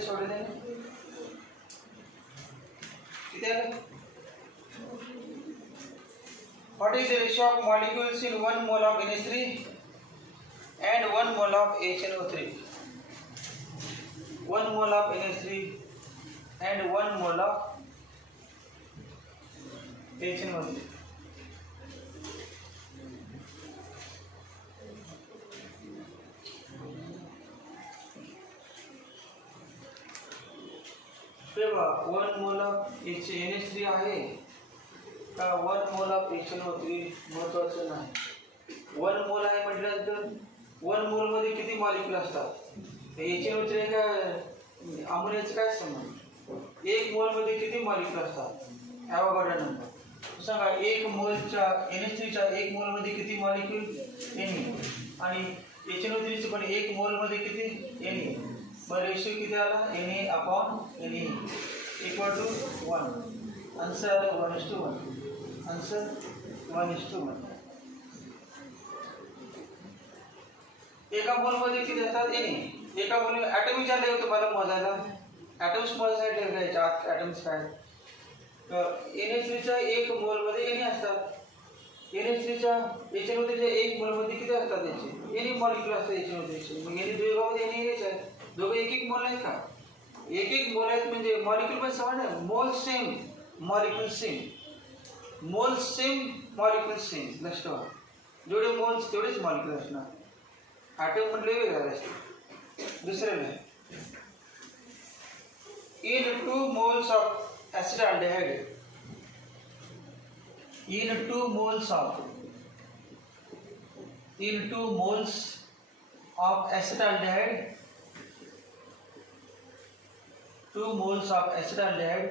मध्ये सोडले किती आलं? What is the ratio of molecules in 1 mole of NH3 and 1 mole of HNO3? 1 mole of NH3 and 1 mole of HNO3. तेव्हा 1 mole of NH3 आहे का 1 mole of HNO3 महत्वाचं नाही. 1 मोल आहे म्हटल्यानंतर 1 मोल मध्ये किती मॉलिक्यूल असतात? HNO3 का अमोनियाचं काय संबंध? 1 मोल मध्ये किती मॉलिक्यूल असतात? ॲव्होगाड्रो नंबर सांगा. 1 मोलच्या NH3 च्या 1 मोल मध्ये किती मॉलिक्यूल? Na. आणि HNO3 चे पण 1 मोल मध्ये किती? Na. मग रेशियो किती आला? Na/Na equal to 1. आन्सर आला 1:1. आन्सर 1:1. एका मोल मध्ये किती असतात? Na. एका मोल ॲटम विचारले होते मला मोजायला. ॲटम्स मोजायसाठी घ्यायचे. ॲटम्स काय? NH3 च्या 1 मोल मध्ये Na असतात. NH3 च्या HNO3 च्या 1 मोल मध्ये किती असतात? त्याचे Na मॉलिक्यूल असतात HNO3 चे. मग Na दोघांमध्ये Na हेच आहे. दोघे एक मोल आहेत का? एक मोल आहेत म्हणजे मॉलिक्यूल पण समान आहे. Mole same, molecule same. Mole same, molecule same. लक्षात ठेवा. जेवढे मोल्स तेवढेच मॉलिक्यूल असणार. ॲटम म्हटले वेगळे असते. दुसऱ्याला in 2 moles of acetaldehyde, in 2 moles of acetaldehyde, 2 moles of acetaldehyde,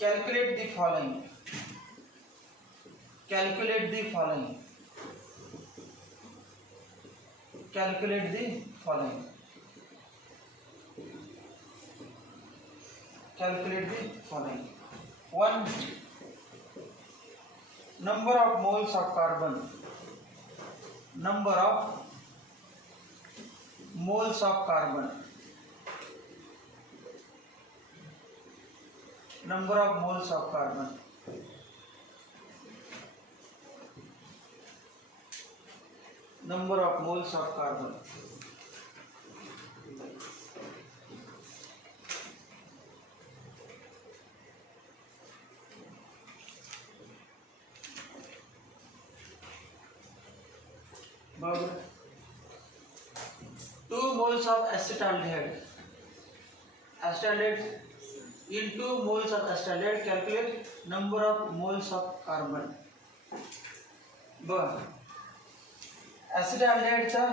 calculate the following. Calculate the following. Calculate the following. Calculate the following. 1. Number of moles of carbon. Number of moles of carbon. Number of moles of carbon. Number of moles of carbon. बराबर. 2 moles of acetaldehyde. Acetaldehyde. In 2 moles of acetaldehyde, calculate number of moles of carbon. बर. acetaldehyde चा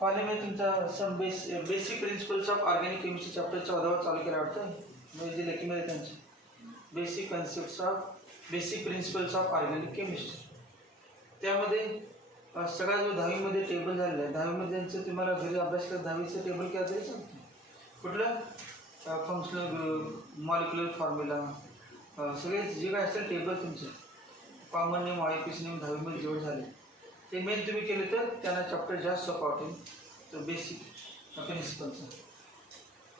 college में तुमचा some basic principles of organic chemistry chapter 14 चालू केला वाटतं. म्हणजे लेखीमध्ये त्यांचे basic concepts of basic principles of organic chemistry. त्यामध्ये सगळा जो 10वी मध्ये टेबल झालेला आहे 10वी मध्ये त्यांचं तुम्हाला घरी अभ्यास करा. 10वीचं टेबल काय तरी सांगतो. कुठलं? फंक्शनल मॉलिक्युलर फॉर्म्युला सगळे जे काय असेल टेबल तुमचे कॉमन नेम आयपीसी नेम 10वी मध्ये जेवढे झाले ते मेन तुम्ही केले तर त्यांना चॅप्टर जास्त सोपा होतील. तर बेसिक प्रिन्सिपलचं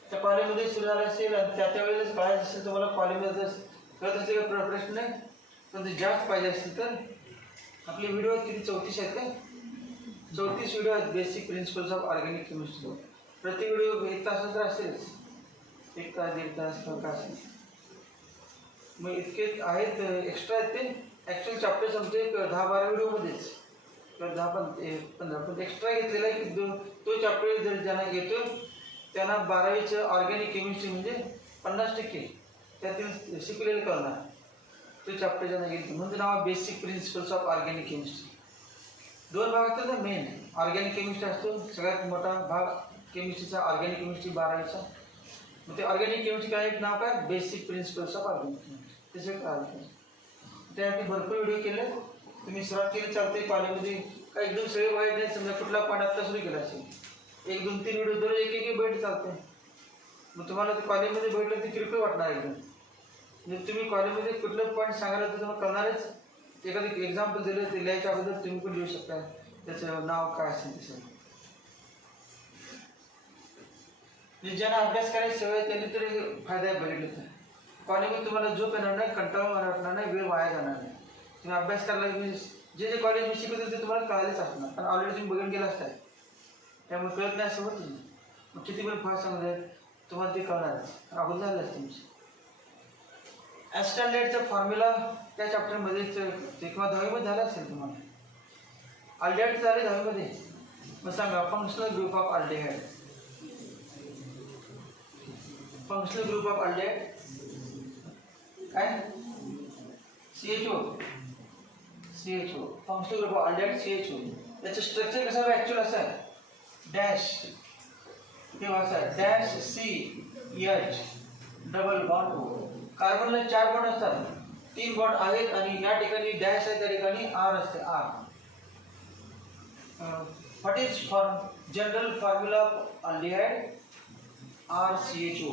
त्या कॉलेजमध्ये सुरू झालं असेल आणि त्यावेळेस काय असेल तुम्हाला कॉलेजमध्ये करत असेल का प्रिपरेशन नाही पण ते जास्त पाहिजे असेल तर आपले व्हिडिओ किती 34 आहेत का? 34 व्हिडिओ आहेत basic principles of organic chemistry. प्रति व्हिडिओ 1 तासाचा असेलच. 1 तास 1.5 तास का असेल. मग इतके आहेत एक्स्ट्रा आहेत ते. ॲक्च्युअल चॅप्टर संपते 10-12 व्हिडिओमध्येच तर 10-15 पण एक्स्ट्रा घेतलेला आहे की तो चॅप्टर जर ज्यांना घेतो त्यांना 12वीचं ऑर्गॅनिक केमिस्ट्री म्हणजे 50% त्यातील शिकलेलं करणार. तो चॅप्टर ज्यांना घेतो म्हणजे नाव basic principles of organic chemistry. 2 भाग असतात ना. मेन ऑर्गॅनिक केमिस्ट्री असतो सगळ्यात मोठा भाग केमिस्ट्रीचा ऑर्गॅनिक केमिस्ट्री 12वीचा. मग ते ऑर्गॅनिक केमिस्ट्री काय नाव काय? Basic principles of organic chemistry. ते सगळं कळालं. त्यासाठी भरपूर व्हिडिओ केले. तुम्ही सुरुवात केली चालते. कॉलेजमध्ये काय एकदम सगळे वाईट नाही. समजा कुठला पॉईंट आत्ता सुरू केला असेल 1-2-3 व्हिडिओ दर एक बैठ चालते. मग तुम्हाला ते कॉलेजमध्ये बैठलं ते किरकोळ वाटणार एकदम. म्हणजे तुम्ही कॉलेजमध्ये कुठलं पॉईंट सांगायला तर तुम्हाला कळणारच. एखादं एक्झाम्पल दिलं ते लिहायच्या अगोदर तुम्ही पण लिहू शकता त्याचं नाव काय असेल ते सगळं. ज्यांना अभ्यास करायची सवय त्यांनी तरी फायदा बघितले तर कॉलेजमध्ये तुम्हाला झोप येणार नाही, कंटाळा वाटणार नाही, वेळ वाया जाणार नाही. तुम्ही अभ्यास करायला जे कॉलेज मी शिकवतो ते तुम्हाला कळालेच असणार, कारण ऑलरेडी तुम्ही बघून गेला असताय. त्यामुळे कळत नाही असं होत नाही. मग किती पण फास्ट सांगत तुम्हाला ते कळणारच, अगोदर झालंच तुमचं. ॲस्टॅन्डर्डचा फॉर्म्युला त्या चॅप्टरमध्येच ते किंवा 10वीमध्ये झालं असेल तुम्हाला. अल्डिहाइड झाले 10वीमध्ये. मग सांगा functional group of aldehyde. Functional group of aldehyde काय? CHO. CHO functional group of aldehyde CHO. त्याचं स्ट्रक्चर कसं आहे ॲक्च्युअल असं आहे डॅश किंवा असं dash CH double bond O. कार्बनला 4 bond असतात, 3 बॉन्ड आहेत आणि या ठिकाणी डॅश आहे, त्या ठिकाणी R असते R. What is general formula of aldehyde? RCHO.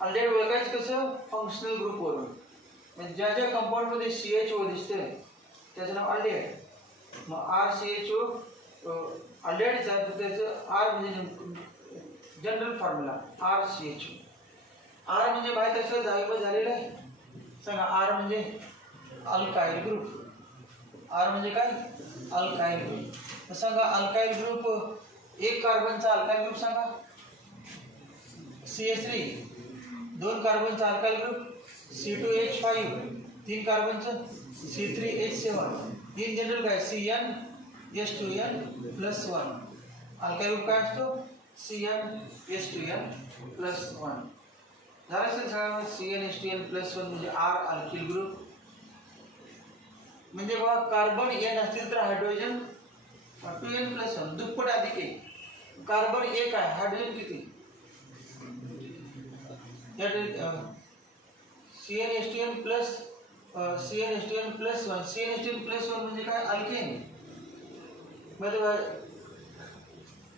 Aldehyde ओळखायचं कसं? फंक्शनल ग्रुपवरून. म्हणजे ज्या ज्या कंपाऊंडमध्ये CHO दिसते त्याचं नाव अल्डिहाइड. मग RCHO अल्डिहाइडचा तर त्याचं R म्हणजे जनरल फॉर्म्युला RCHO. R म्हणजे माहीत असेल 10वीमध्ये झालेलं आहे. सांगा R म्हणजे अल्काइल ग्रुप. R म्हणजे काय? Alkyl group. सांगा अल्काइल ग्रुप एक कार्बनचा अल्काइल ग्रुप सांगा. CH3. 2 कार्बनचा अल्काइल ग्रुप C2H5. 3 कार्बनचं C3H7. 3 जनरल काय? CnH2n+1. अल्काइल ग्रुप काय असतो? CnH2n+1. झालं असेल सगळ्यांना. CnH2n+1 म्हणजे R अल्किल ग्रुप. म्हणजे बघा कार्बन N असतील तर हायड्रोजन 2n+1 दुप्पट अधिक 1. कार्बन 1 आहे, हायड्रोजन किती? CnH2n+1. CnH2n+1 म्हणजे काय? अल्केन. बरोबर.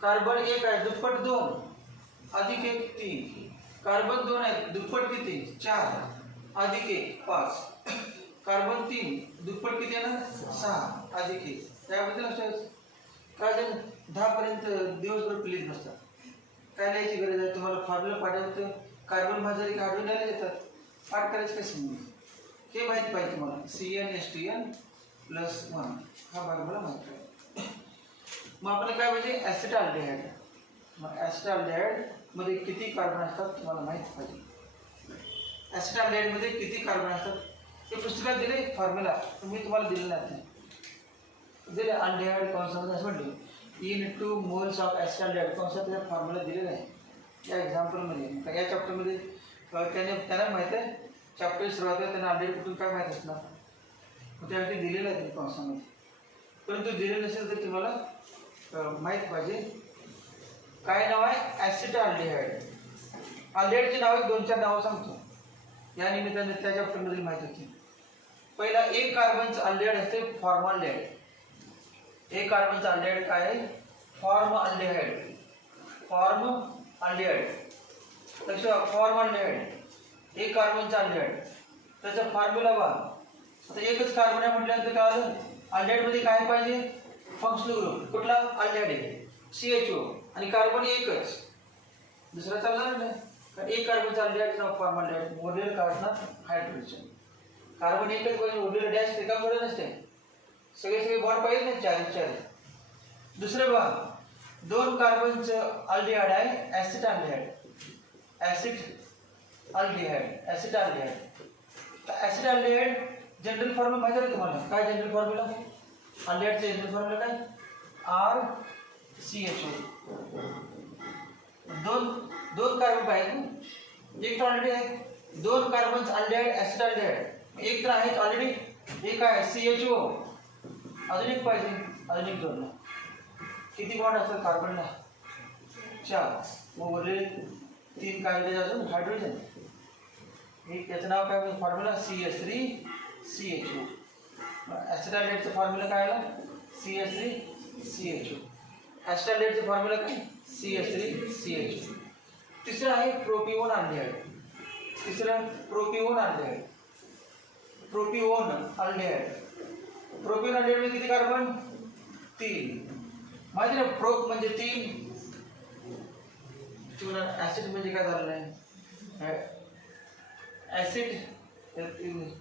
कार्बन 1 आहे, दुप्पट 2 अधिक 1 3. कार्बन 2 आहे, दुप्पट किती? 4 अधिक 1 5. कार्बन 3 दुप्पट किती आहे ना? 6 अधिक 1. त्याबद्दल लक्षात काय जण 10 पर्यंत दिवसभर प्लीज नसतात. काय लिहायची गरज आहे? तुम्हाला फॉर्म्युला पाठायचं कार्बन भाजरी काढून द्यायला येतात, पाठ करायचं कसं म्हणून हे माहीत पाहिजे तुम्हाला. CnH2n+1 हा भाग मला माहीत आहे. मग आपल्याला काय पाहिजे? ॲसिटाल्डिहाइड. मग ॲसिटाल्डिहाइड मध्ये किती कार्बन असतात तुम्हाला माहीत पाहिजे. ॲसिटाल्डिहाइड मध्ये किती कार्बन असतात हे पुस्तकात दिले फॉर्म्युला, मी तुम्हाला दिलेला नाही. दिले अल्डिहाइड कॉन्सन्ट्रेशन असं म्हटले in 2 moles of acetaldehyde concentration formula दिलेला आहे या एक्झाम्पलमध्ये. या चॅप्टरमध्ये त्यांना माहीत आहे, चॅप्टर सुरुवातीला त्यांना अल्डिहाइड कुठून काय माहीत असणार, मग त्यासाठी दिलेलं आहे ते कॉन्समध्ये. परंतु दिलेलं नसेल तर तुम्हाला माहीत पाहिजे. काय नाव आहे? ॲसिटाल्डिहाइड. अल्डिहाइडची नाव 2-4 नावं सांगतो या निमित्ताने त्या चॅप्टरमधील माहीत होती. पहिला एक कार्बनचं अल्डिहाइड असते फॉर्मल्डिहाइड. एक कार्बनचं अल्डिहाइड काय आहे? फॉर्मल्डिहाइड. फॉर्मल्डिहाइड लक्षात. फॉर्मल्डिहाइड एक कार्बनचं अल्डिहाइड. त्याचा फॉर्म्युला बघा. आता एकच कार्बन आहे म्हटल्यानंतर काय आलं? अल्डिहाइडमध्ये काय पाहिजे? Functional group. कुठला? अल्डिहाइड आहे CHO आणि कार्बन एकच, दुसरा चालणार नाही. कारण एक कार्बनचं अल्डिहाइड नाव फॉर्मल्डिहाइड. उरलेलं कार्बन हायड्रोजन. कार्बन एकच पाहिजे, उरलेलं डॅश एका पुढे नसते. सगळे बॉन्ड पाहिजे ना 4-4. दुसरं बघा 2 कार्बनचं अल्डिहाइड आहे ॲसिटाल्डिहाइड. ॲसिटाल्डिहाइड. ॲसिटाल्डिहाइड जनरल फॉर्म्युला माहिती आहे तुम्हाला? काय जनरल फॉर्म्युला? अल्डिहाइडचा जनरल फॉर्म्युला काय? RCHO. 2 कार्बन पाहिजे, एक तर ऑलरेडी आहे. 2 कार्बन अल्डिहाइड ॲसिटाल्डिहाइड, एक तर आहे ऑलरेडी, एक आहे CHO, अजून एक पाहिजे, अजून एक जोडला. किती बॉन्ड असतात कार्बनला? 4. मग उरलेले 3 काय अजून? हायड्रोजन. एक त्याचं नाव काय? Formula CH3CHO. ॲसिटाल्डिहाइडचा फॉर्म्युला काय आला? CH3CHO. ॲसिटाल्डिहाइडचा फॉर्म्युला काय? CH3CHO. तिसरं आहे प्रोपिओन अल्डिहाइड. तिसरं प्रोपिओन अल्डिहाइड. प्रोपिओन अल्डिहाइड. प्रोपिओन अल्डिहाइड मध्ये किती कार्बन? 3. माहिती ना प्रोप म्हणजे 3. ऍसिड म्हणजे काय झालं आहे? ऍसिड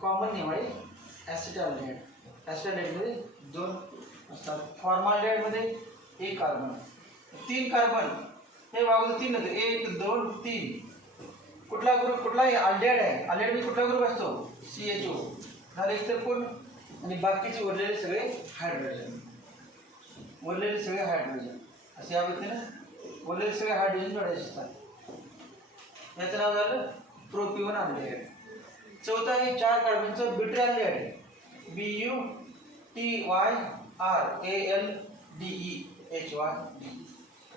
कॉमन नेम आहे ऍसिटाल्डिहाइड. ऍसिटाल्डिहाइड मध्ये 2 असतात. फॉर्माल्डिहाइड मध्ये 1 कार्बन. 3 कार्बन हे बाजूला 3 होते. 1 2 3. कुठला ग्रुप? कुठला अल्डिहाइड आहे. अल्डिहाइड मध्ये कुठला ग्रुप असतो? CHO. झाले तर कोण? आणि बाकीचे उरलेले सगळे हायड्रोजन. उरलेले सगळे हायड्रोजन असे या पद्धतीने उरलेले सगळे हायड्रोजन जोडायचे असतात. याचं नाव झालं प्रोपिओन अल्डिहाइड. चौथा आहे 4 कार्बनचं butyl aldehyde. BUTYRALDEHYD.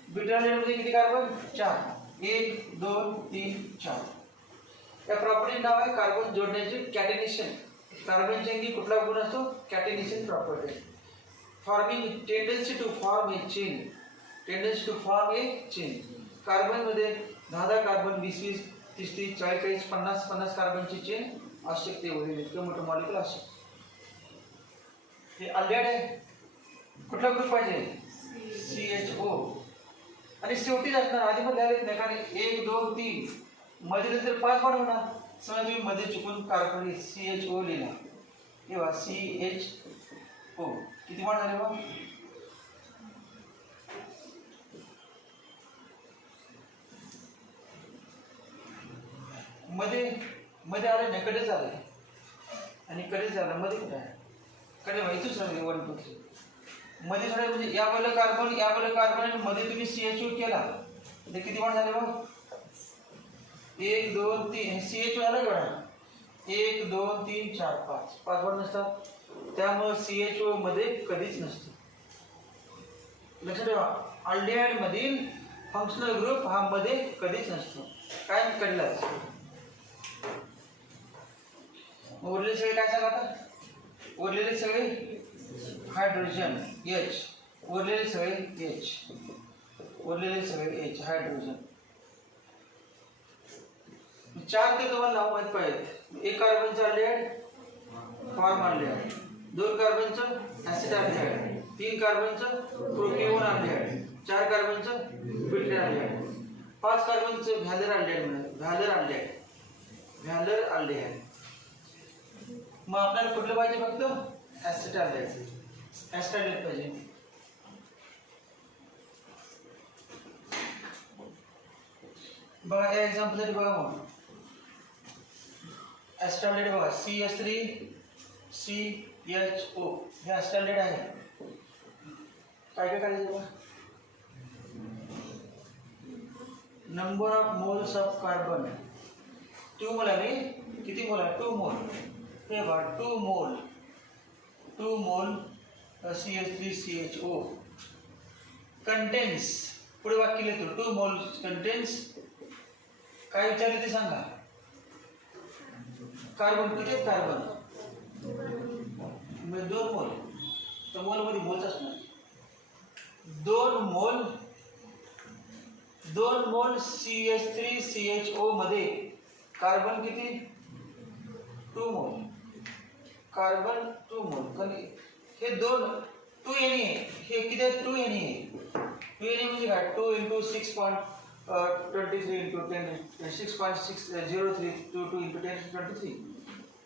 Butyl aldehyde मध्ये किती कार्बन? 4. 1 2 3 4. या प्रॉपर्टी नाव आहे कार्बन जोडण्याचे कॅटेनेशन. कार्बन चेनची कुठला गुण असतो? Catenation property. Forming tendency to form a chain. Tendency to form a chain. Carbon मध्ये 10 कार्बन 20 30 40 50 कार्बनची चेन आवश्यकते वरील इतकं मोठं मॉलिक्युल असते. हे अल्डिहाइड आहे. कुठला ग्रुप पाहिजे? CHO. आणि शेवटीच असणार. आधी पण लिहायला नाही कारण 1 2 3 मध्ये नंतर 5 पण होणार. समजा तुम्ही मध्ये चुकून कार्बन CHO लिहिला तेव्हा CHO किती मान झाले बघ? मध्ये आले नाही. कडेच आले आणि कडेच आलं. मध्ये कुठे आहे? कडे माहितीच नाही. 1 2 3 मध्ये थोडे म्हणजे या बाजूला कार्बन आणि मध्ये तुम्ही CHO केला तर किती मान झाले बघ? 1 2 3. CHO आला केवढा? 1 2 3 4 5 वन नसतात. त्यामुळे CHO मध्ये कधीच नसतो. लक्षात ठेवा अल्डिहाइड मधील फंक्शनल ग्रुप हा मध्ये कधीच नसतो. काय कळलं? उरलेले सगळे काय सांगा आता? उरलेले सगळे हायड्रोजन H. उरलेले सगळे H. उरलेले सगळे H हायड्रोजन. 4 ते तुम्हाला नाव माहित पाहिजे. 1 कार्बनचं अल्डिहाइड फॉर्माल्डिहाइड. 2 कार्बनचं ऍसिटाल्डिहाइड. 3 कार्बनचं प्रोपिओन अल्डिहाइड. 4 कार्बनचं ब्युटाइल अल्डिहाइड. 5 कार्बनचं व्हॅलर अल्डिहाइड म्हणतात. Valeraldehyde. मग आपल्याला कुठलं पाहिजे? फक्त ऍसिटाल्डिहाइड. ऍसिटाल्डिहाइड पाहिजे. बघा या एक्झाम्पल साठी बघा. मग ऍसिटाल्डिहाइड बघा CH3CHO हे ऍसिटाल्डिहाइड आहे. काय काय करायचं बघा? Number of moles of carbon 2 मोल आहे. किती मोल आहे? 2 मोल. हे बघा 2 मोल CH3CHO कंटेन्स. पुढे वाक्य लिहितो 2 मोल कंटेन्स. काय विचारले ते सांगा. कार्बन किती आहेत? कार्बन 2 मोल. तर मोल मध्ये मोल्स असणार. 2 मोल CH3CHO मध्ये कार्बन किती? 2 मोल. कार्बन 2 मोल. हे 2 NE हे किती आहे? 2 NE. 2 NE म्हणजे काय? 2 × 6.23 × 10 6.603 2 × 10⁻23.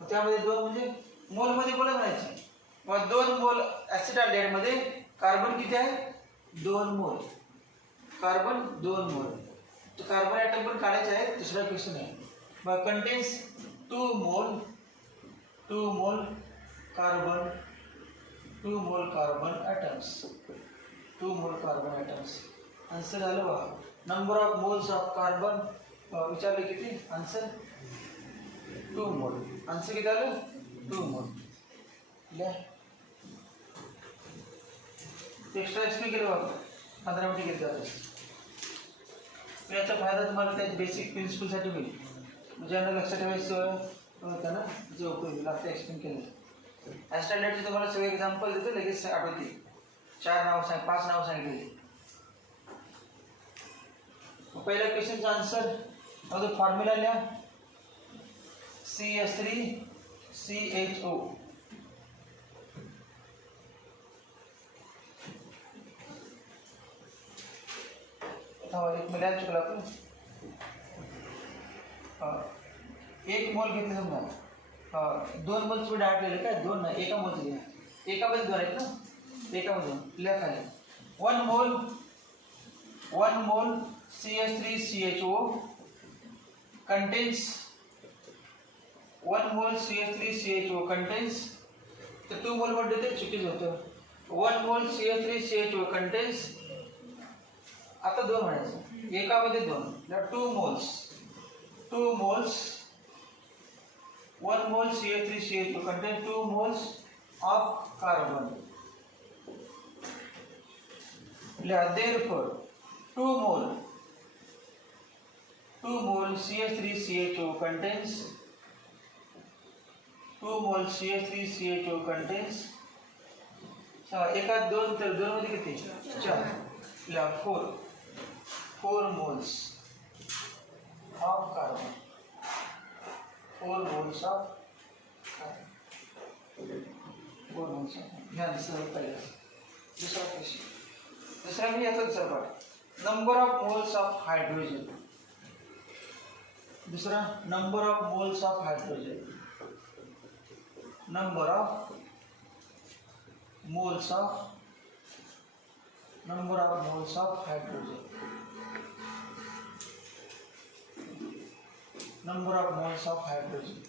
त्यामध्ये 2 म्हणजे मोल मध्ये बोला म्हणायचे. मग 2 मोल ऍसिटाल्डिहाइड मध्ये कार्बन किती आहे? 2 मोल. कार्बन 2 मोल. तो कार्बन ॲटम पण काढायचे आहे. दुसरा क्वेश्चन आहे. मग contains 2 mole carbon 2 mole carbon atoms. 2 mole carbon atoms. Answer झालं बघा. Number of moles of carbon विचारले किती? आन्सर 2 मोल. आन्सर किती आलं? 2 मोल. एक्स्ट्रा एक्सप्लेन केलं बघा. 15 मिनिटे घेत जाते. याचा फायदा तुम्हाला त्या बेसिक प्रिन्सिपलसाठी होईल. म्हणजे यांना लक्षात ठेवायचं त्यांना जे उपयोगी लागतं एक्सप्लेन केलं. ऍसिटाल्डिहाइडचे तुम्हाला सगळे एक्झाम्पल देतो लगेच आठवतील. 5 नाव सांगितले. पहिल्या क्वेश्चनचा आन्सर फॉर्म्युला लिहा. CH3CHO. एक मिलायला चुकला आपण. एक मोल घेतले समजा, 2 मोल तुम्ही डायरेक्ट लिहिले काय, 2 नाही, एका मोलचं घ्या. एकामध्ये 2 आहेत ना, एकामध्ये 2 लिहा खाली. 1 मोल CH3CHO contains 1 मोल CH3CHO contains, तर 2 मोल मध्ये ते चुकीच होतं. 1 मोल CH3CHO contains, आता 2 म्हणायचं, एकामध्ये 2, 2 मोल्स 1 मोल CH3CHO contains 2 moles of carbon. Therefore 2 mole CH3CHO contains 2 mole CH3CHO contains, एकात 2, तर 2 मध्ये किती, 4, 4 moles of carbon. 4 moles of carbon. 4 moles of ध्यान से पहिला. दूसरा क्वेश्चन, दूसरा मी याचा विचार करा. Number of moles of hydrogen. दूसरा number of moles of hydrogen. Number of moles of hydrogen. Number of moles of hydrogen.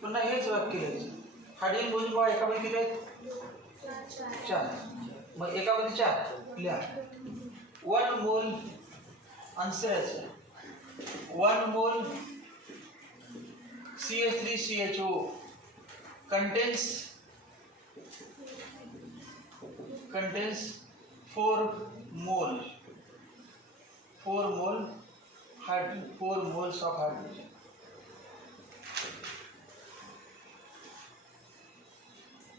पुन्हा हेच वाक्य लिहायचं. हायड्रोजन मोल्स बघा एकामध्ये किती आहेत, 4. मग एकामध्ये 4 लिहा. 1 मोल आन्सर आहे, 1 मोल CH3CHO contains 4 mole 4 moles of hydrogen.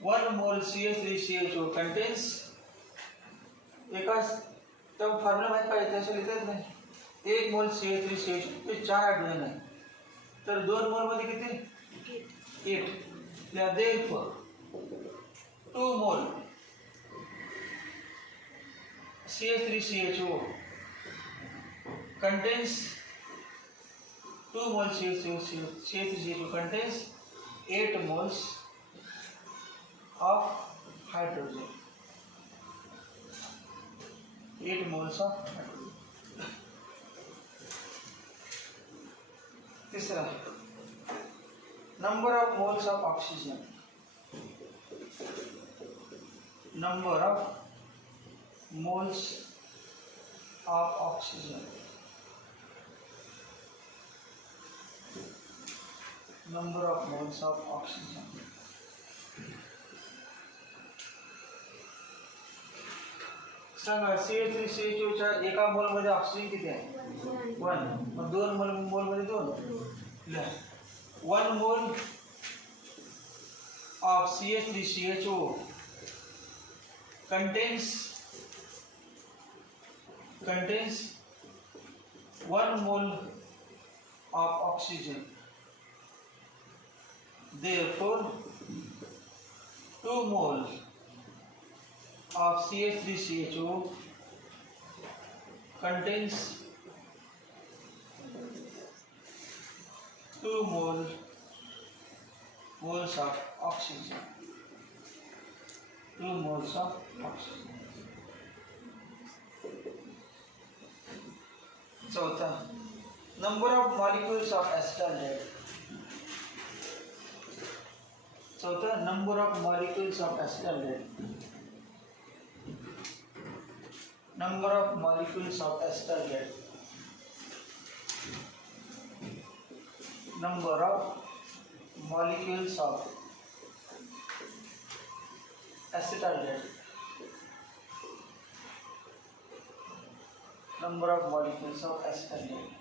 1 mole CH3CHO contains, एकाच तो फॉर्म्युला माहित पाहिजे, त्याच्या लिहितच नाही. 1 मोल CH3CHO ते 4 हायड्रोजन आहे, तर 2 मोल मध्ये किती, 8. Therefore 2 मोल CH3CHO contains 2 moles CH3CHO contains 8 moles of hydrogen. 8 moles of hydrogen. तीसरा, number of moles of oxygen. Number of moles of oxygen. Number of moles of oxygen. सांगा CH3CHO च्या एका मोल मध्ये ऑक्सिजन किती आहे, 1. मग 2 मोल मध्ये 2 लिहा. 1 मोल of CH3CHO contains 1 mole of oxygen. Therefore 2 mole of CH3CHO contains 2 moles of oxygen. 2 moles of oxygen. चौथा, number of molecules of acetaldehyde. चौथा, number of molecules of acetaldehyde. Number of molecules of acetaldehyde. Number of molecules of acetaldehyde. Number of molecules of acetaldehyde.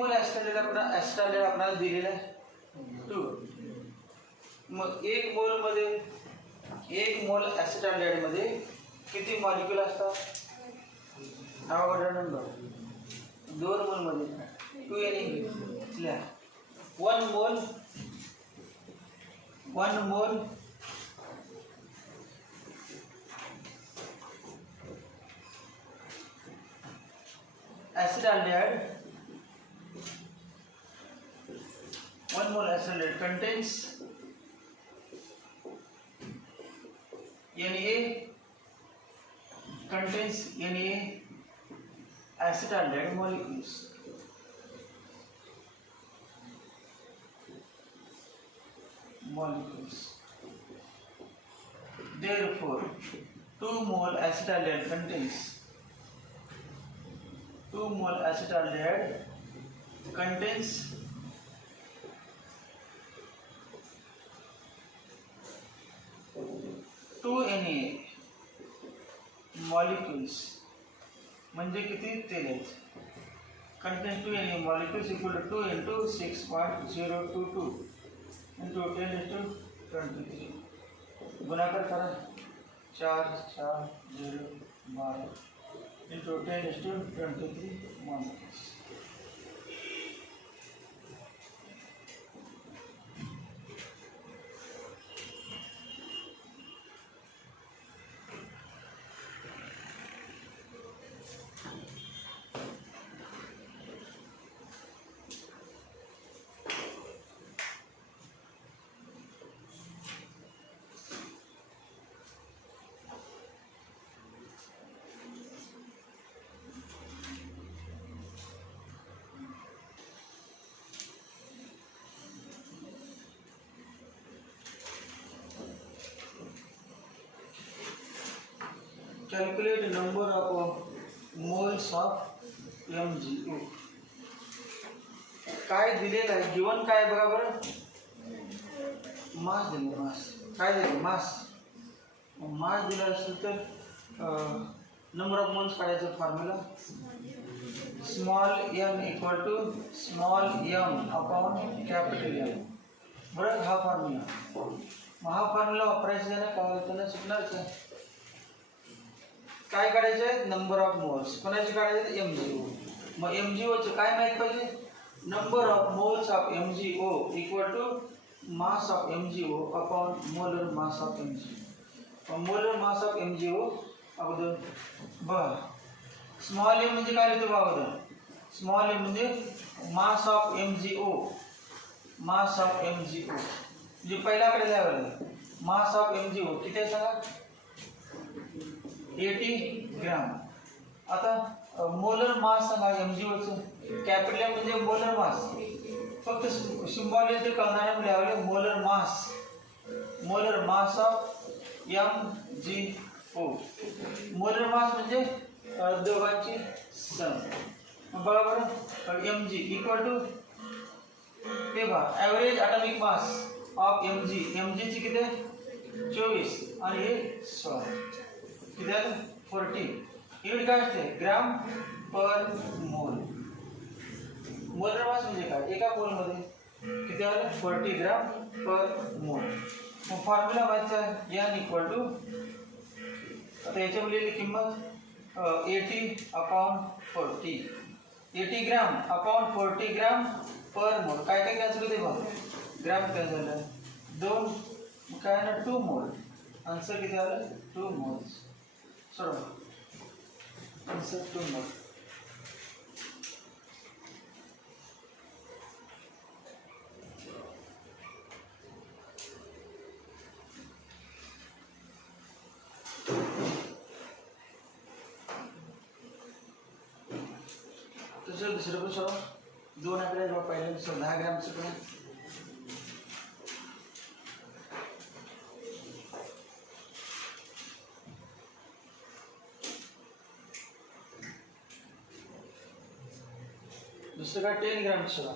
मोल ॲसिटाल्डेहाइड आपल्याला दिलेला आहे 2. मग 1 मोल ॲसिटाल्डेहाइड मध्ये किती मॉलिक्यूल असतात? अवॉगाड्रो नंबर 2 मोल मध्ये 2 आणि लिहा 1 मोल acetaldehyde, 1 mole acetaldehyde contains Na acetaldehyde molecules. Therefore, 2 mole acetaldehyde contains 2 mole acetaldehyde contains 2 Na molecules म्हणजे किती 13 contains 2 Na molecules equal to 2 into 6.022 into 10 into 23 गुणाकार करा 4 4 0 12 into 10 into 23 molecules. Calculate the number of moles of MgO. काय दिलेलं आहे given काय बघा बरं मास दिले मास काय दिले मास दिलं असेल तर नंबर ऑफ मोल्स काढायचं formula small m equal to small m upon capital M बरं हा फॉर्म्युला वापरायचा आहे ना काय त्यांना शिकणारच आहे काय काढायचं आहे नंबर ऑफ मोल्स कोणाचे काढायचे MgO मग MgO चे काय माहित पाहिजे number of moles of MgO equal to mass of MgO upon molar mass of MgO molar mass of MgO अगोदर बर स्मॉल m म्हणजे काय लिहितो अगोदर स्मॉल m म्हणजे मास ऑफ MgO म्हणजे पहिल्याकडे लिहावं मास ऑफ MgO किती आहे सांगा 80 ग्राम आता मोलर मास सांगा MgO चं कॅपिटल M म्हणजे मोलर मास फक्त सिम्बॉल इथे कळणार लिहावं molar mass of MgO molar मास म्हणजे दोघांची सम बघा बरं Mg इक्वल टू हे बघा average atomic mass of Mg ची किती आहे 24 आणि हे 16 किती आहे 40 युनिट काय असते ग्राम पर मोल मोलर मास म्हणजे काय एका मोल मध्ये किती आले 40 ग्राम पर मोल मग फॉर्म्युला माहिती आहे n इक्वल टू आता याच्यामध्ये किंमत 80 अपॉन 40 80 ग्राम अपॉन 40 ग्राम पर मोल काय काय कॅन्सल होते बघ ग्राम कॅन्सल झालं 2 काय ना 2 मोल आन्सर किती आलं 2 मोल्स सोडवा आन्सर 2 मोल दुसरं पण सोडा 2 आकडे पहिल्या 10 ग्रामचं पण दुसरं का 10 ग्रामचं सोडा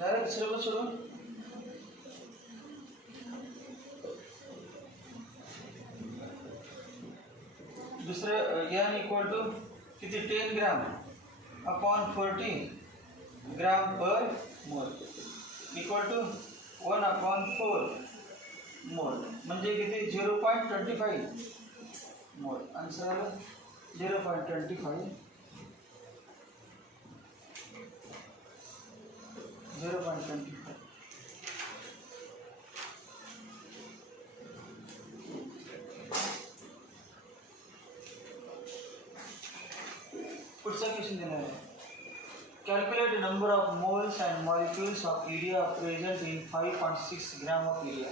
डायरेक्ट सिलेबस सोडून दुसरं n इक्वल टू किती 10 ग्राम अपॉन 40 ग्राम पर मोल इक्वल टू 1 अपॉन 4 मोल म्हणजे किती 0.25 मोल. आन्सर आलं 0.25 0.25. पुढचा क्वेश्चन दिला आहे. Calculate number of moles and molecules of urea present in 5.6 gram of urea.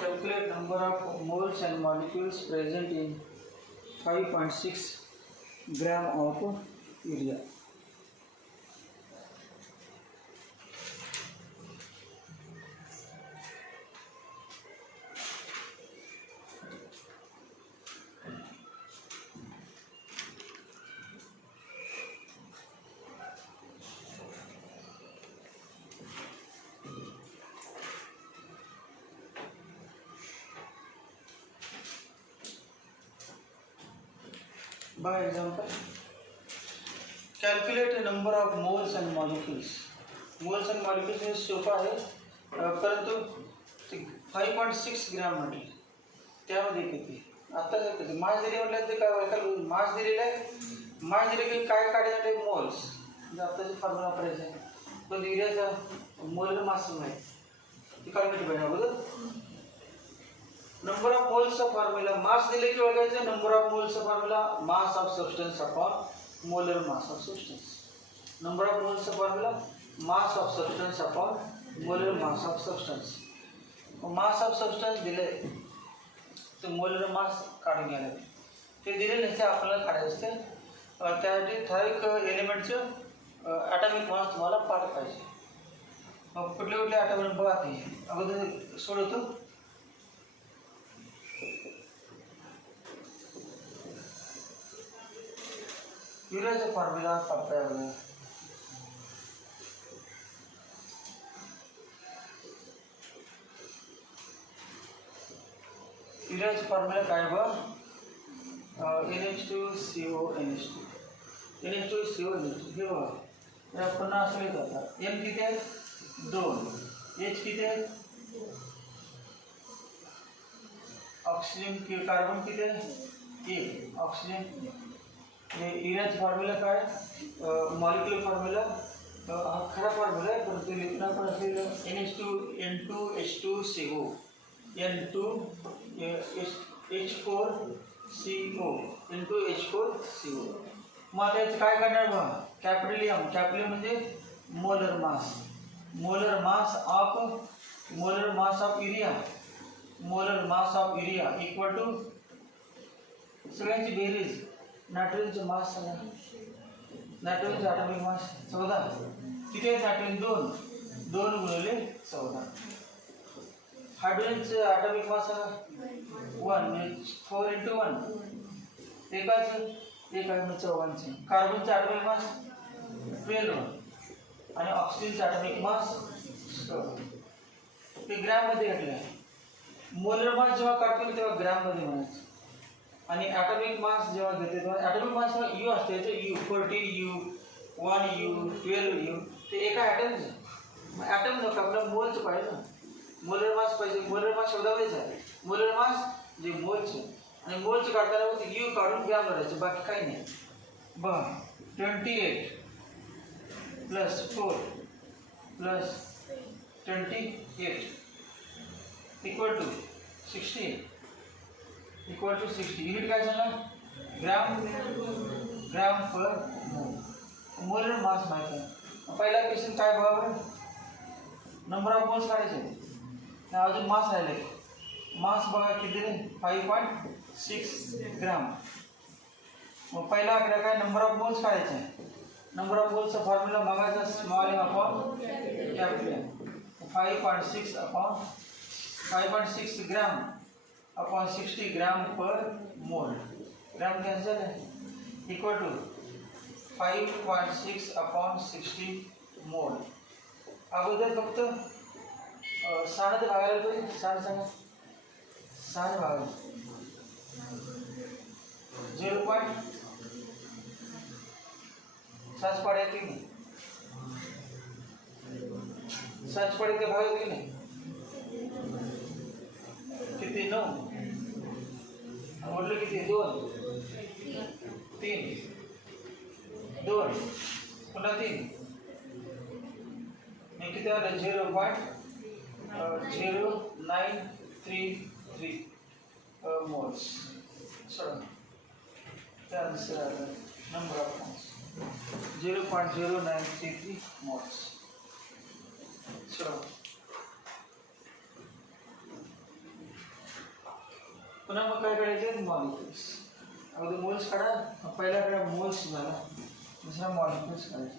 Calculate number of moles and molecules present in 5.6 gram of urea. By example, calculate a number of moles and molecules. Moles and molecules हे सोपं आहे, परंतु 5.6 ग्राम म्हटले त्यामध्ये किती आता किती मास दिले म्हटलं ते काय मास दिलेलं आहे. मास दिले की काय काढायचे मोल्स म्हणजे आताचे फॉर्म्युला वापरायचा आहे. पण युरियाचा मोलर मास नाही ते कॅल्क्युलेट पाहिजे अगोदर. Number of moles formula mass दिले की ओळखायचं. Number of moles formula mass of substance upon molar mass of substance. Number of moles formula mass of substance upon molar mass of substance. Mass of substance दिले तर molar mass काढून घ्यायला ते दिले नसते आपल्याला काढायचं असते. त्यासाठी ठराविक एलिमेंटचं ॲटॉमिक मास तुम्हाला पाठ पाहिजे. मग कुठले कुठले ॲटॉमिक बघा ते अगोदर सोडवतो. युरियाचा फॉर्म्युला पाहता युरियाचा फॉर्म्युला काय बघ NH2CO NH2 NH2CO NH2 हे बघा पुन्हा असं लिहित होता. N किती आहे 2 H किती आहे ऑक्सिजन कार्बन किती आहे 1 ऑक्सिजन. युरियाचा फॉर्म्युला काय मॉलिक्युलर फॉर्म्युला हा खरा फॉर्म्युला आहे परंतु लिहिताना पण असेल N2H2CO N2H4CO N2H4CO. मग आता याचं काय करणार बघा कॅपिटल M म्हणजे molar mass. Molar mass of urea equal to सगळ्यांची बेरीज. नायट्रोजनचं मास सांगा. नायट्रोजनचं ॲटॉमिक मास 14 किती आहे नायट्रोजन 2 गुणिले 14. हायड्रोजनचं ॲटॉमिक मास सांगा 1 म्हणजे 4 × 1 एकाचं एक आहे म्हणजे 54. कार्बनचं ॲटॉमिक मास 12 आणि ऑक्सिजनचं ॲटॉमिक मास 16. ते ग्रॅममध्ये घेतलं आहे. मोलर मास जेव्हा काढतो तेव्हा ग्रॅममध्ये म्हणायचं आणि ॲटॉमिक मास जेव्हा घेते तेव्हा ॲटॉमिक मास U असते U 14U 1U 12U ते एका ॲटमचं. ॲटम नको आपल्याला मोलचं पाहिजे ना. मोलर मास पाहिजे. मोलर मास शब्दामध्येच आहे. मोलर मास जे मोलचं आणि मोलचं काढताना ते U काढून ग्रॅम करायचं बाकी काही नाही. बघा 28 + 4 + 28 equal to 60 equal to 60. Unit काय झालं ग्राम पर मोल. मोलर मास माहिती आहे. पहिला क्वेश्चन काय बघा बरं नंबर ऑफ मोल्स काढायचे अजून मास राहिले. मास बघा किती रे 5.6 ग्राम. मग पहिला आकडा काय नंबर ऑफ मोल्स काढायचे. नंबर ऑफ मोल्सचा फॉर्म्युला बघायचा small M upon capital M. 5.6 gram upon 60 gram per mole. Gram cancel आहे इक्वल टू 5.6/16 मोल. अगोदर फक्त 6 भागायला पाहिजे. 6 भागायला 0.7 पड़े कि नहीं, 7 पड़े के भाग कि नहीं, किती 9 म्हटलं किती 2 3 2 पुन्हा 3 किती आलं 0.0933 moles. Sir answer number of moles 0.0933 moles. पुन्हा मग काय करायचे मॉलिक्युल्स. अगोदर मोल्स काढा. पहिला काढा मोल्स झाला, दुसरा मॉलिक्युल्स काढायचे.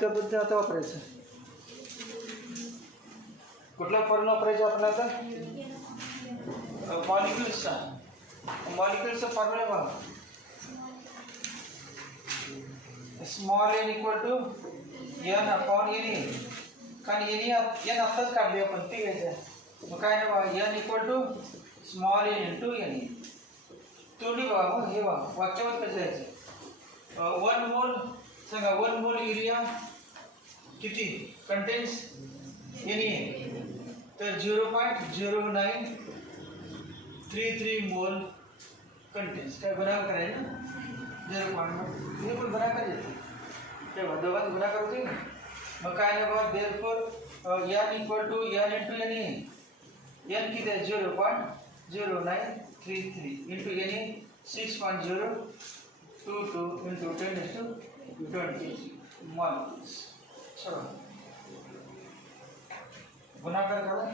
त्याबद्दल आता वापरायचं. कुठला फॉर्म्युला वापरायचा आपण आता मॉलिक्युल्सचा. मॉलिक्युल्सचा फॉर्म्युला बघा. Small n equal to n upon n. कारण n आत्ताच काढली आपण, ठीक आहे. मग काय ना n equal to small n into n. तोंडी बघा हे बघा वाक्यावर कसं यायचं. 1 मोल सांगा 1 मोल एरिया किती कंटेन्स Na. तर 0.0933 मोल कंटेन्स. काय गुणाकार करायचं ना 0.1 हे पण गुणाकार येते तेव्हा दोघांना गुणाकार होते ना. मग काय नाही बाबा therefore n equal to n into Na. n किती आहे 0.0933 इंटू Na 6.022 इंटू 10⁻20 मोल्स. चलो गुणाकार करा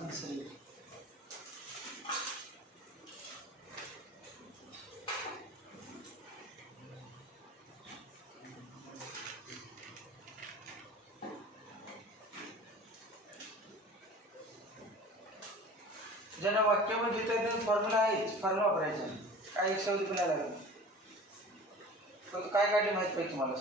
आंसर येईल. ज्यांना वाक्यामध्ये देता फॉर्म्युला आहेच, फॉर्म्युला वापरायचा. काय एक सवय तुला लागेल काय काढले माहित पाहिजे तुम्हाला.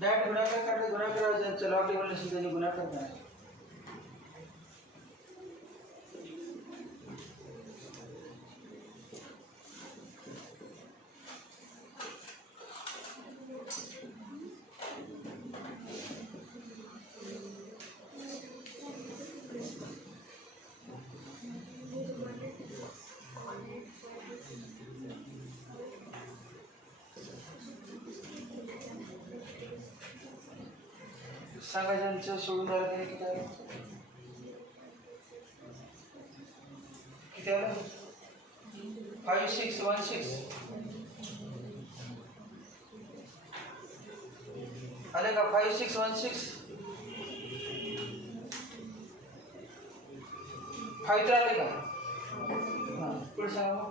डायरेक्ट गुणाकार करते. गुणाकार चलावटी बोलने से त्याचे गुणाकार करायचे. सांगायचं सोडून झालं तरी किती आलं किती आलं 5616 आले का 5616 5 तर आले का. हां पुढे सांगा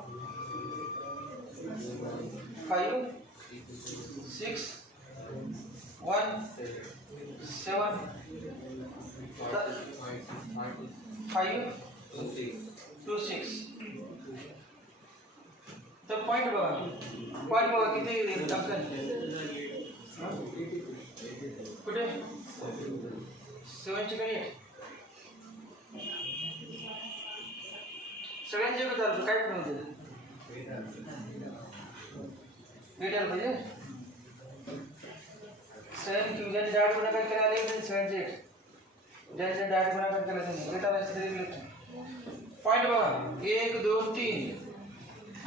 5 6 1 7 5 2 6 तर पॉईंट बघा किती टाकतात कुठे 7 चे काही सगळ्यांचे चालतो काय पण होते भेटायला पाहिजे 7 क्यू ज्यांनी डायरेक्ट गुणाकार केला आले 7 चे 8 ज्यांचे डायरेक्ट गुणाकार केला त्यांनी भेटायला असते पॉईंट बघा 1 2 3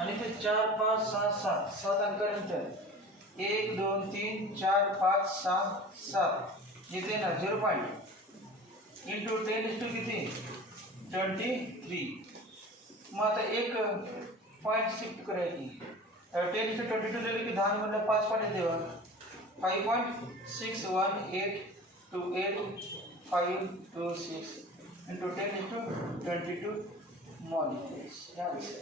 आणि ते 4 5 6 7 7 अंकानंतर 1 2 3 4 5 6 7 इथे ना 0 पॉईंट इंटू 10 किती 23 मग आता एक पॉईंट शिफ्ट करायची 10:22 दिले की 10 मधलं 5 पॉईंट देवा 5.612828 526 इंटू 10:22 molecules. That's it.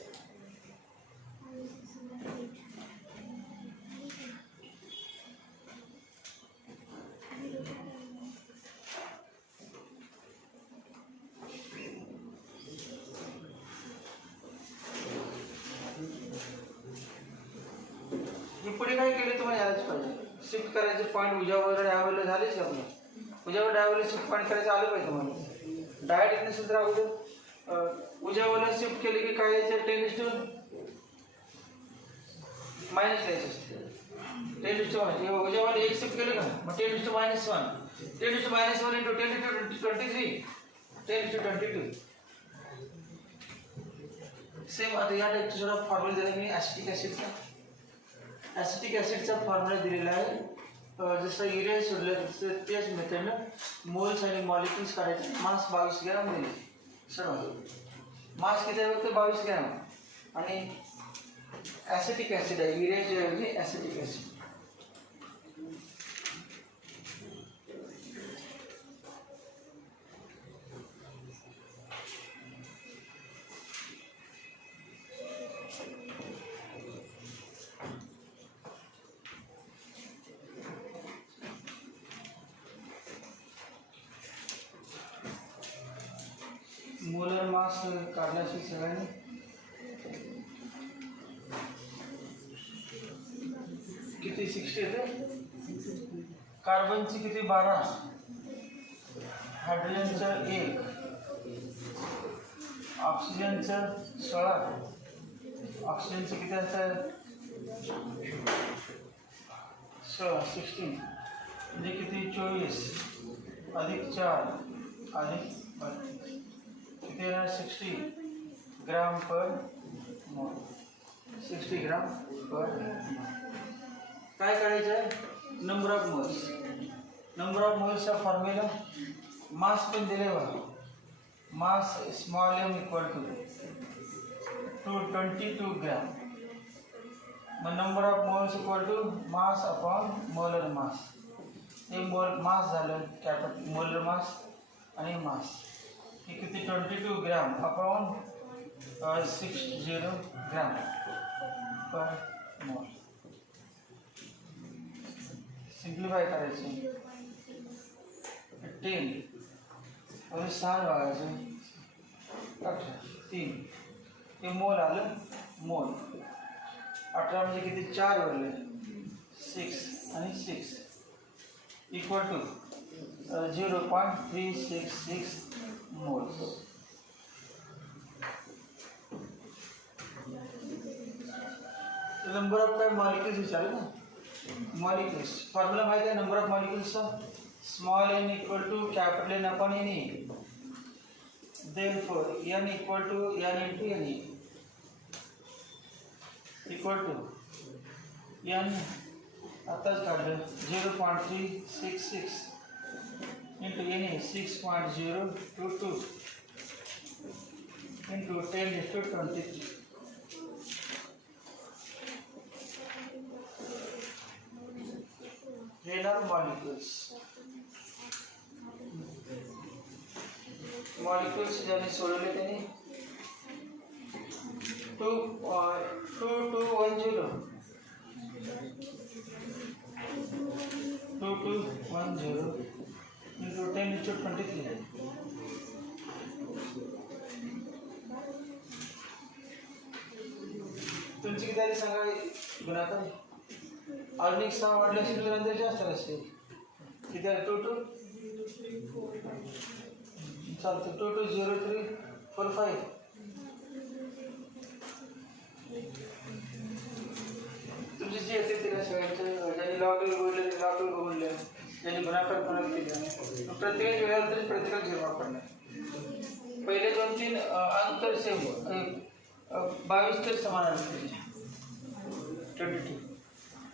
पुढे काय केले तुम्हाला यायलाच पाहिजे शिफ्ट करायचे पॉईंट उजावर डाव्याला झालेच का आपलं उजावर डाव्याला शिफ्ट पॉईंट करायचं आलं पाहिजे तुम्हाला डायरेक्ट नसेल तर अगोदर उजावरला शिफ्ट केले की काय यायचं 10 मायनस यायचं असते 10 उजावर एक शिफ्ट केलं का मग 10 -1 10 -1 इंटू 10 × 22 सेम आता या टाईपचा थोडा फॉर्म्युला दिला मी ॲसिटिक ॲसिडचा फॉर्म्युला दिलेला आहे जसं युरिया सोडलं तसं त्याच मेथडनं मोल्स आणि मॉलिक्युल्स काढायचे मास 22 ग्रॅम दिले सर्व मास किती आहे फक्त 22 ग्रॅम आणि ॲसिटिक ॲसिड आहे युरियाच्या ऐवजी ॲसिटिक ॲसिड मोलर मास काढण्याची सगळ्यांनी किती 60 येते कार्बनची किती 12 हायड्रोजनचं 1 ऑक्सिजनचं 16 ऑक्सिजनचं किती असतं 16 म्हणजे किती 24 अधिक 4 अधिक 32 60 ग्राम पर मोल 60 ग्राम पर काय करायचं आहे नंबर ऑफ मोल्सचा फॉर्म्युला मास पण दिले बघा mass small m equal to 22 gram मग number of moles equal to mass upon molar mass हे मोल मास झालं कॅपिटल मोलर मास आणि मास हे किती 22 ग्राम अपॉन 60 ग्राम पर मोल सिंप्लिफाय करायचं 10 अरे 6 बघायचं 3 हे मोल आलं मोल 18 म्हणजे किती 4 वरले 6 आणि 6 equal to 0.366 moles. Number of काय मॉलिक्युल्स विचारले ना मॉलिक्युल्स फॉर्म्युला माहिती आहे नंबर ऑफ मॉलिक्युल्सचा small n equal to capital n upon n therefore n equal to n into n equal to n आताच काढलं 0.366 into n is 6.022 into 10⁻23. These are molecules. Molecules ज्यांनी सोडवले त्यांनी 2210 2210 into 10 to 23. तुमची किती आली सांगा गुणाकार. अजून 6 वाढले असेल तर नंतर जास्त असेल. किती आले 22 चालतं 220345. तुमची जी येते तिला सगळ्यांचं ज्यांनी लॉकल बोलले लॉकल बोलले ज्यांनी गुणाकार कोणाला केला प्रत्येकाची वेळ आली तरी प्रत्येकाला झिरो वापरणार. पहिले 2-3 अंक तर सेम 22 तर समान आले 22.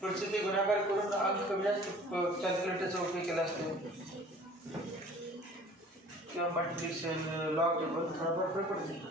पुढचे ते गुणाकार करून अंक कमी जास्त कॅल्क्युलेटरचा उपयोग केला असतो किंवा मल्टिप्लिकेशन लॉग टेबल थोडाफार फरक पडतो.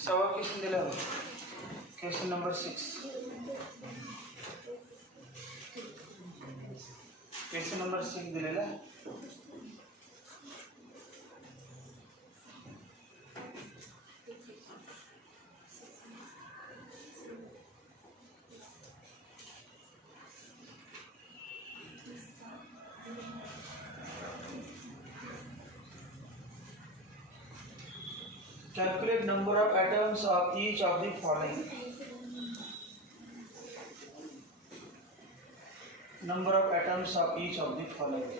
सवा क्वेश्चन दिला क्वेश्चन नंबर 6. क्वेश्चन नंबर 6 दिलेला. Calculate number of atoms of each of the following. Number of atoms of each of the following.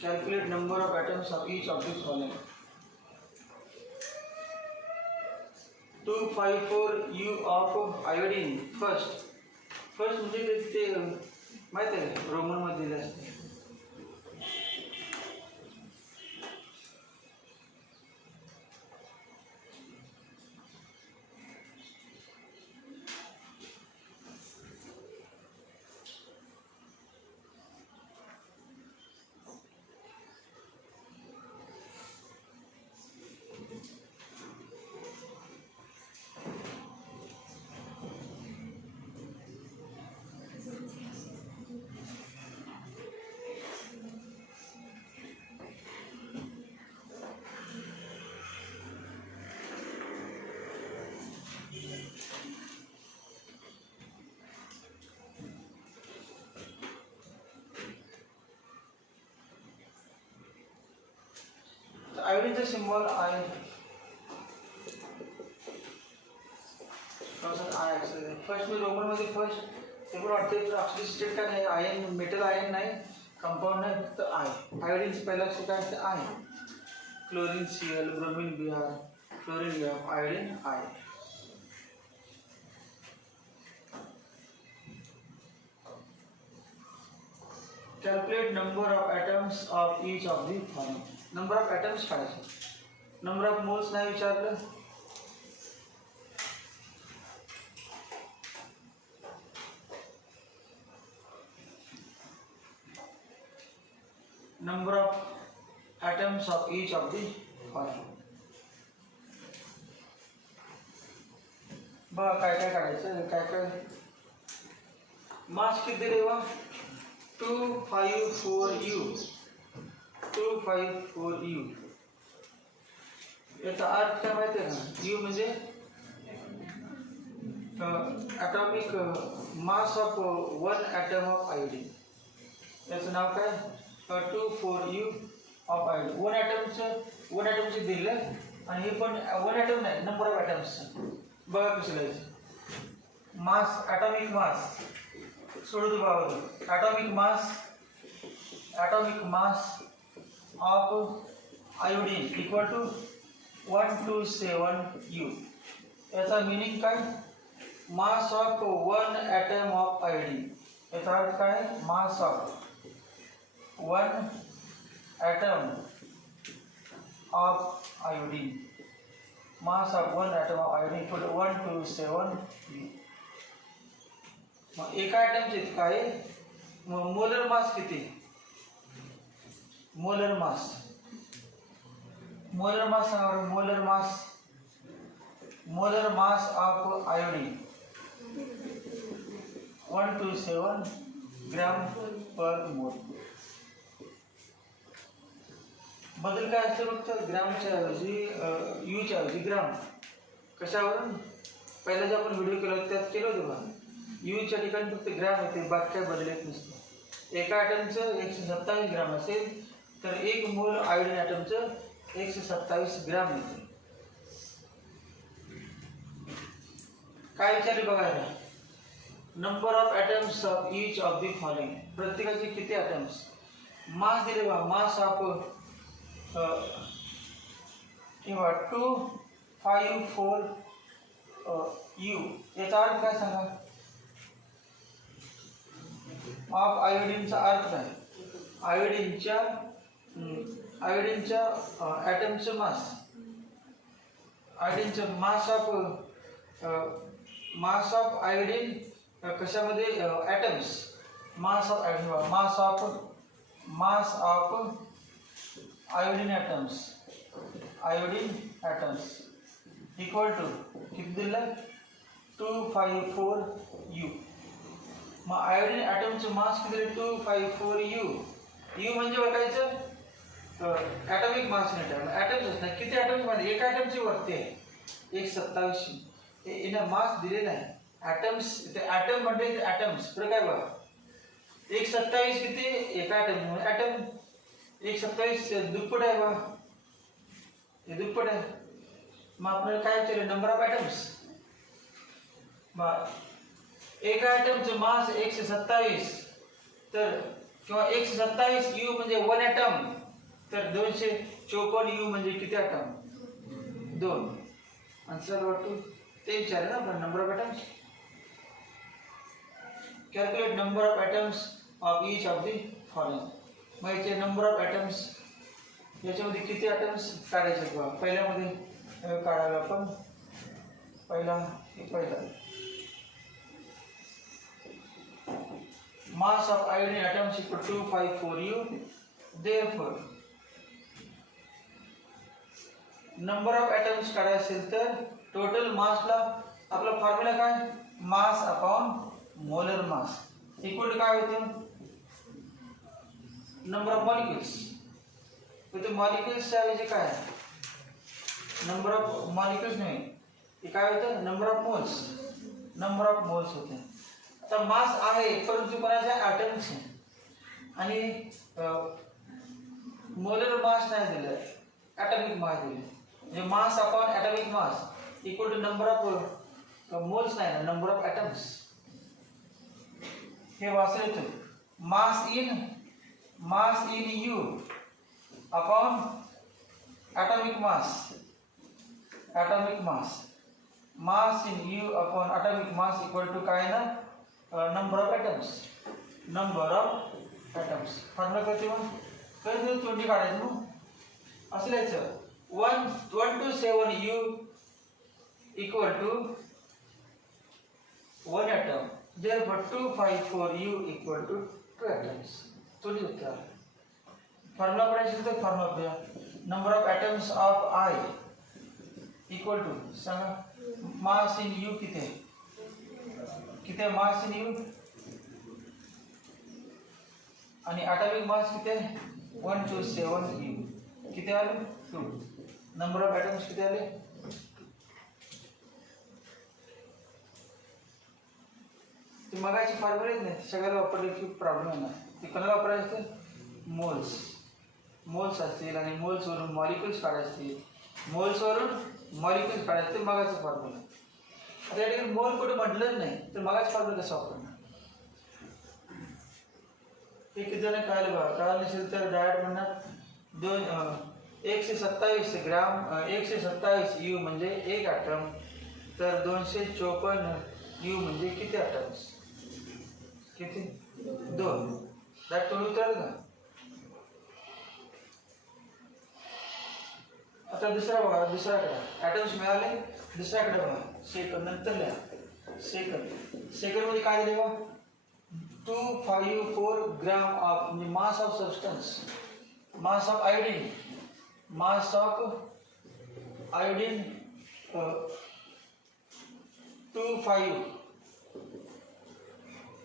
Calculate number of atoms of each of the following. 254 U of iodine first म्हणजे ते माहित आहे Roman मध्ये दिलं असते. Iodine is symbol I. First me Roman मध्ये first ते पण वाटते अक्षरी स्टेट काय नाही. आयन मेटल आयन नाही कंपाऊंड नाही फक्त आय. आयोडीनचं पहिला अक्षर काय असतं I. Chlorine Cl bromine Br chlorine F iodine I. Calculate number of atoms of each of the following. Number of atoms काढायचे. Number of moles नाही विचारलं. Number of atoms of each of the following. बघा काय काय काढायचं काय काय. मास किती दिले बा 254U 254U. याचा अर्थ काय माहिती आहे का. U म्हणजे atomic mass of one atom of iodine. याचं नाव काय 24U of iodine. वन ॲटमचे दिलं आणि हे पण वन ॲटम नाही नंबर ऑफ ॲटम्स. बघा कसं लिहायचं. मास ॲटॉमिक मास सोडू दे बाबा. Atomic mass of iodine equal to 127U. याचा मिनिंग काय mass of one atom of iodine. याचा अर्थ काय mass of one atom of iodine. Mass of one atom of iodine equal to 127 मग एका ॲटमचे काय मग मोलर मास किती मोलर मास सांगा molar mass of iodine 127 gram per मोल बदल काय असते फक्त ग्रॅमच्या ऐवजी यूच्या ऐवजी ग्रॅम कशावरून पहिला जे आपण व्हिडिओ केला त्यात केलं होतं बघा यूच्या ठिकाणी फक्त ग्रॅम येते बाकी काय बदल येत नसतं एका ॲटमचं 127 ग्रॅम असेल तर एक मोल आयोडीन ॲटमचं 127 ग्रॅम येते काय विचारले बघायला number of atoms of each of the following प्रत्येकाचे किती ॲटम्स मास दिले बघा मास ऑफ किंवा 254 यू याचा अर्थ काय सांगा ऑफ आयोडीनचा अर्थ काय आयोडीनच्या ॲटमचं मास ऑफ आयोडीन कशामध्ये atoms mass of iodine atoms equal to किती दिलं 254 यू मग आयोडीन ॲटमचं मास किती दिलं 254 यू म्हणजे बघायचं ॲटॉमिक मास नाही ॲटम्स नाही किती ॲटम्स मध्ये एका ॲटमची वरती आहे 127 हिनं मास दिलेला आहे ॲटम्स ते ॲटम म्हणजे ॲटम्स पुढे काय बघा 127 किती एका ॲटम 127 दुप्पट आहे बघा हे दुप्पट आहे मग आपल्याला काय विचारलं नंबर ऑफ ॲटम्स मग एका ॲटमचं मास 127 तर किंवा 127 यू म्हणजे 1 ॲटम तर 254 यू म्हणजे किती ॲटम 2 आन्सर वाटतो ते विचारलं ना आपण number of atoms calculate number of atoms of each of the following मग याचे नंबर ऑफ ॲटम्स याच्यामध्ये किती ॲटम्स काढायचे बघा पहिल्यामध्ये काढायला आपण पहिला mass of iodine atoms equal to 254 U. Therefore, number of atoms काढायचे असेल तर total mass ला आपला फॉर्म्युला काय mass upon molar mass equal to काय होते number of molecules. इथे molecules च्या ऐवजी काय number of molecules नाही हे काय होतं number of moles होते. आता मास आहे परंतु कोणाच्या ॲटमचे आणि मोलर मास नाही दिलं ॲटॉमिक मास दिले म्हणजे mass upon atomic mass equal to number of moles नाही ना नंबर ऑफ ॲटम्स हे वाचलं येतं mass in u upon atomic mass in u upon atomic mass equal to काय ना number of atoms फॉर्म्युला करते मग कधी 20 काढायचं मग असं लिहायचं 127 U equal to 1 atom therefore 254 U equal to 2 atoms थोडी उत्तर फॉर्म्युला पडायचं तर formula number of atoms of I equal to सांगा मास इन U किती आहे मास इन यू आणि ॲटॉमिक मास किती आहे 127 यू किती आले 2 नंबर ऑफ ॲटम्स किती आले ते मगाची फॉर्म्युला नाही सगळ्याला वापरले की प्रॉब्लेम आहे ना ते कोणाला वापरायचं मोल्स असतील आणि मोल्सवरून मॉलिक्युल्स काढायचे असतील मोल्सवरून मॉलिक्युल्स काढायचे ते मगाचं फॉर्म्युला आता या ठिकाणी मोल कुठे म्हटलंच नाही तर मगाच फॉर्म्युला कसं वापरणार हे किती जण कळालं नसेल तर डायरेक्ट म्हणणार 127 ग्राम 127 यू म्हणजे एक ॲटम तर 254 यू म्हणजे किती ॲटम्स किती 2 त्यात थोडं उतर का आता दुसरा बघा, दुसऱ्याकडे ॲटम्स मिळाले, दुसऱ्याकडे बघा सेकंद, नंतर लिहा सेकंद. सेकंडमध्ये काय दिले बघा 254 ग्राम ऑफ म्हणजे mass of substance, mass of iodine, mass of iodine 25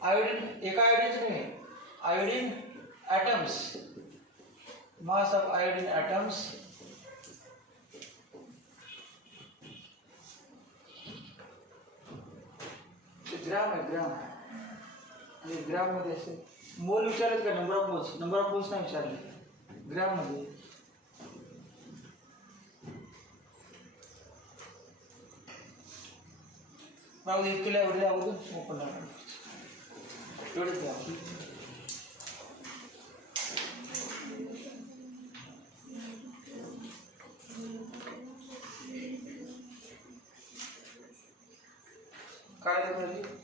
iodine, एका आयोडीनच नाही, iodine atoms, mass of iodine atoms gram आहे, ग्राम आणि ग्राम मध्ये असेल. मोल विचारत का, number of moles, number of moles नाही विचारले, ग्राम मध्ये. राहू दे, इतकेला एवढे अगोदर ओपन एवढेच द्या. काय पाहिजे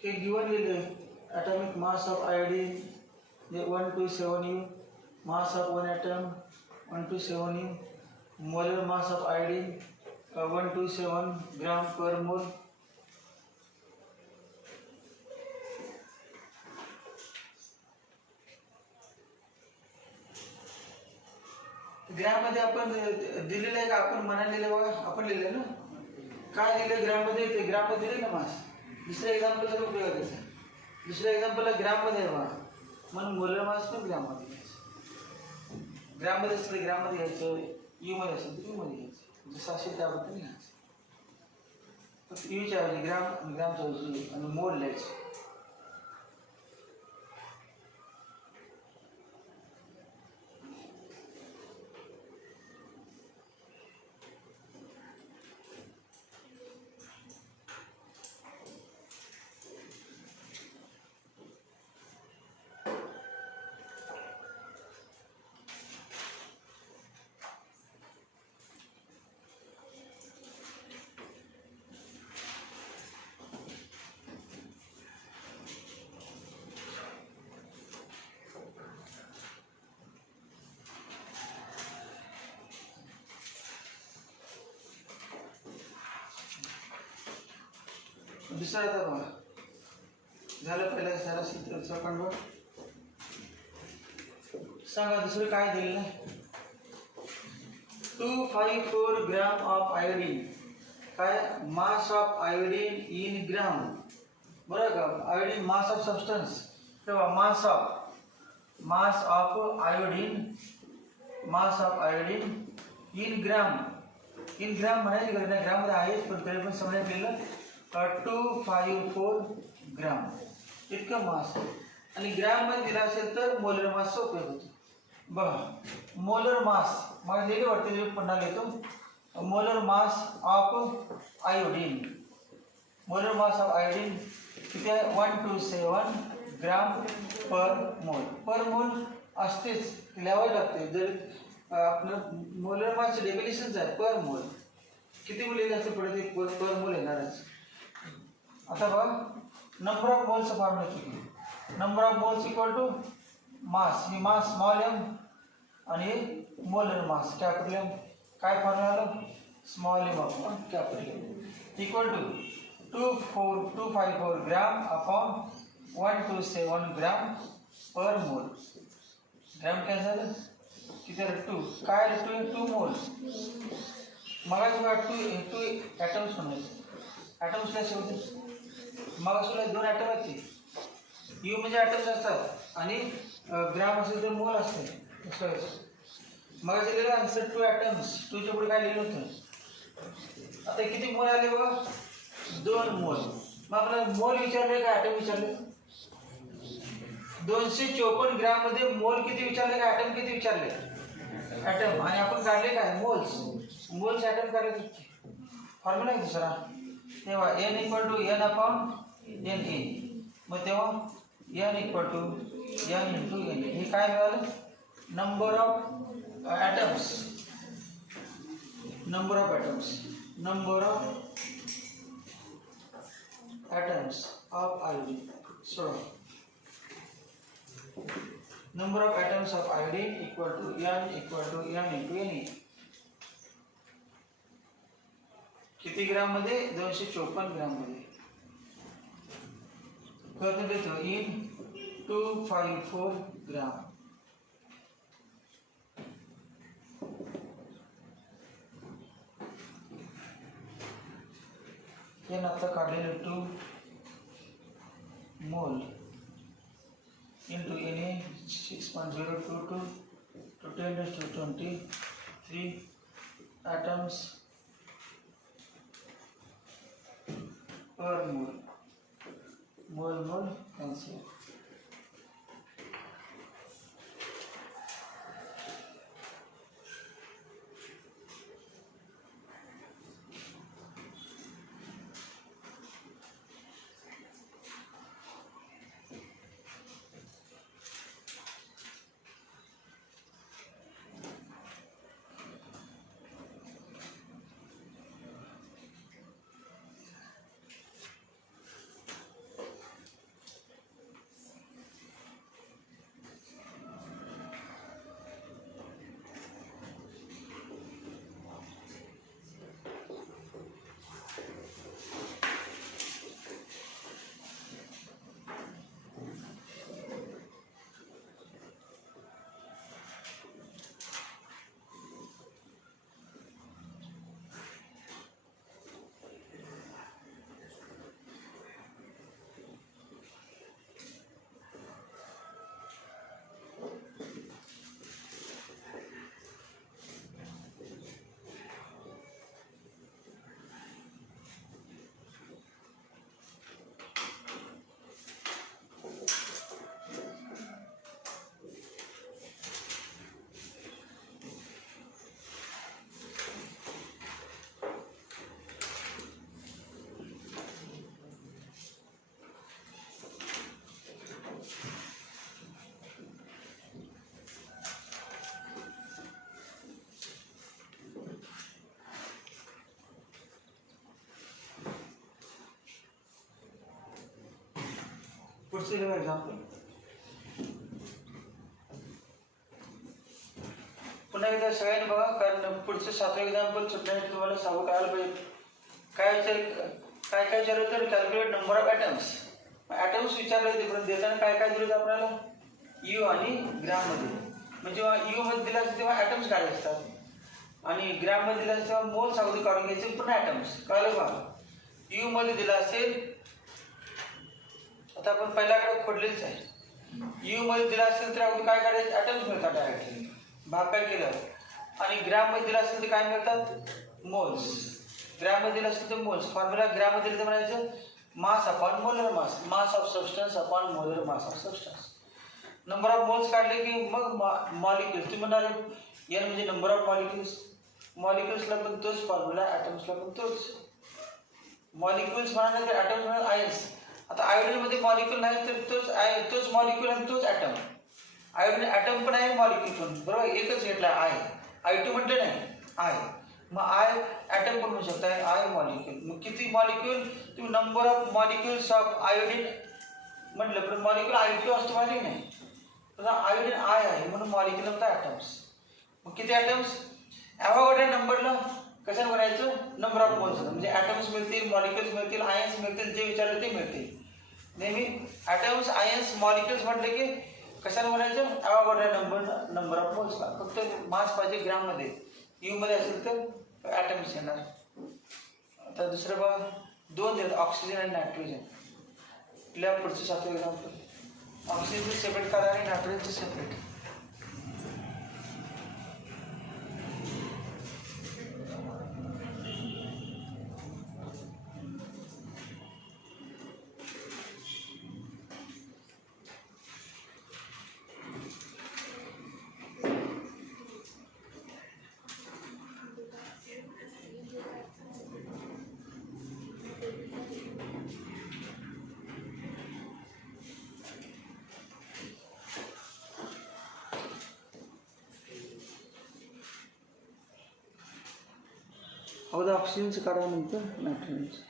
हे गिवन लिहिले. atomic mass of iodine 127 U, mass of one atom 127 U, molar mass of iodine 127 gram per mole. Gram मध्ये आपण दिलेलं आहे का, आपण म्हणालेलं बघा, आपण लिहिले ना काय दिलं ग्रॅम मध्ये, ते ग्रॅम मध्ये दिले ना मास. दुसऱ्या एक्झाम्पलचा उपयोग आहे त्याचा, दुसऱ्या एक्झाम्पलला ग्रॅम मध्ये आहे बघा, म्हणून मोलर मास पण ग्रॅम मध्ये घ्यायचं. ग्रॅम मध्ये असेल ग्रॅम मध्ये घ्यायचं, यू मध्ये असेल तर यू मध्ये घ्यायचं, जसं असेल त्याबद्दल लिहायचं. फक्त यूच्या ऐवजी ग्रॅम, ग्रॅमच्या ऐवजी आणि मोल लिहायचं. दुसरा आता बघा, झालं पहिला सारा सूत्र कंडो. सांगा दुसरं काय दिलेलं आहे. 254 ग्राम ऑफ आयोडीन, काय mass of iodine in gram, बरं का. आयोडीन मास ऑफ सबस्टन्स, तेव्हा mass of iodine, mass of iodine in gram, in gram म्हणायची गरज नाही, ग्राम मध्ये आहेच पण तरी पण समजण्यात लिहिलं 254 ग्राम इतकं मास. आणि ग्रॅम मध्ये दिला असेल तर मोलर मासचा उपयोग होतो. बघा मोलर मास मला लिहिले वाटते, पुन्हा लिहितो. Molar mass of iodine, molar mass of iodine किती आहे 127 ग्राम पर मोल. पर मोल असतेच, लिहावं लागते. जर आपलं मोलर मासचं डेफिनेशनच आहे पर मोल, किती मोल येईल असं पुढे ते पर मोल येणारच. आता बघा नंबर ऑफ मोल्स फॉर्म्युला किती, number of moles equal to mass, ही मास स्मॉल एम आणि मोलर मास कॅपिटल एम. काय फॉर्म्युला आलं, small M upon capital M equal to 254 gram upon 127 gram per mole. Gram काय झालं किती, 2 काय 2 moles. मगाची बघा 2 ॲटम्स म्हणायचं, ॲटम्सला शेवटी मग तुला 2 ॲटम आहेत ते. यू म्हणजे ॲटम्स असतात आणि ग्राम असेल तर मोल असते. मग दिलेलं आन्सर 2 ॲटम्स. 2च्या पुढे काय लिहिलं होतं? आता किती मोल आले बघा? 2 मोल. मग आपल्याला मोल विचारले का ॲटम विचारले? 254 ग्रॅम मध्ये मोल किती विचारले का ॲटम किती विचारले? ॲटम. आणि आपण काढले काय? मोल्स. मोल्स ॲटम काढले किती? फॉर्म्युला आहे दुसरा. तेव्हा n = n/na. मग तेव्हा n = n × n. हे काय मिळालं? Number of atoms. Number of atoms. Number of atoms of iodine. So, number of atoms of iodine equal to n × Na. किती ग्राम मध्ये? 254 ग्राम मध्ये. करतो देतो in 254 ग्राम. n आता काढलेले 2 मोल into Na 6.022 to 10⁻23 atoms per mole. Mole cancel. पुढचे example पुन्हा एकदा सगळ्यांनी बघा, कारण पुढचं 7वं एक्झाम्पल सुटण्यासाठी तुम्हाला सांगू कळायला पाहिजे. काय विचारलं तर calculate number of atoms. Atoms विचारले होते, पण देताना काय दिलं आपल्याला? यू आणि ग्राम मध्ये. म्हणजे जेव्हा यू मध्ये दिला असतं तेव्हा ॲटम्स काढायचे असतात आणि ग्राम मध्ये दिला असतं तेव्हा मोल्स अगोदर काढून घ्यायचे, पुन्हा ॲटम्स. कळलं का? यू मध्ये दिला असेल, आता आपण पहिल्याकडे खोडलेच आहे. यू मध्ये दिला असेल तर अगोदर काय काढायचं? ॲटम्स मिळतात डायरेक्टली. भाग काय केलं. आणि ग्राम मध्ये दिला असेल तर काय मिळतात? मोल्स. ग्राम मध्ये दिला असेल तर मोल्स. फॉर्म्युला ग्राम मध्ये दिलं तर म्हणायचं मास upon molar mass. Mass of substance upon molar mass of substance. Number of moles काढले की मग मॉलिक्युल्स. तुम्ही म्हणाले एन म्हणजे नंबर ऑफ मॉलिक्युल्स. मॉलिक्युल्सला पण तोच फॉर्म्युला, ॲटम्सला पण तोच. मॉलिक्युल्स म्हणाले तर ॲटम्स म्हणाल आयन्स. आता आयोडीन मध्ये मॉलिक्युल नाही तर तोच मॉलिक्युल आणि तोच ॲटम. आयोडीन ॲटम पण आहे, मॉलिक्युल पण. बरोबर, एकच घेतला आय. I2 म्हटलं नाही, आय. मग आय ॲटम पण म्हणू शकता, आय मॉलिक्युल. मग किती मॉलिक्युल? तुम्ही number of molecules of iodine म्हटलं, पण मॉलिक्युल I2 असतो माहिती नाही. आयोडीन आय आहे म्हणून मॉलिक्युल म्हणतात ॲटम्स. मग किती ॲटम्स? ॲव्होगॅड्रो नंबरला कशाने बनायचं? Number of moles. म्हणजे ॲटम्स मिळतील, मॉलिक्युल्स मिळतील, आयन्स मिळतील, जे विचारले ते मिळतील. नेहमी ॲटम्स, आयन्स, मॉलिक्युल्स म्हटले की कशाने बनायचं? Avogadro number of मोल्सला. फक्त मास पाहिजे ग्राम मध्ये. यू मध्ये असेल तर ॲटम्स येणार. आता दुसरं बघा, 2 देतात, ऑक्सिजन आणि नायट्रोजन. लिहा पुढचं 7 एक्झाम्पल. ऑक्सिजनचं सेपरेट करा आणि नायट्रोजनचं सेपरेट. अगोदर ऑक्सिजनचं काढा नंतर नायट्रोजनचं.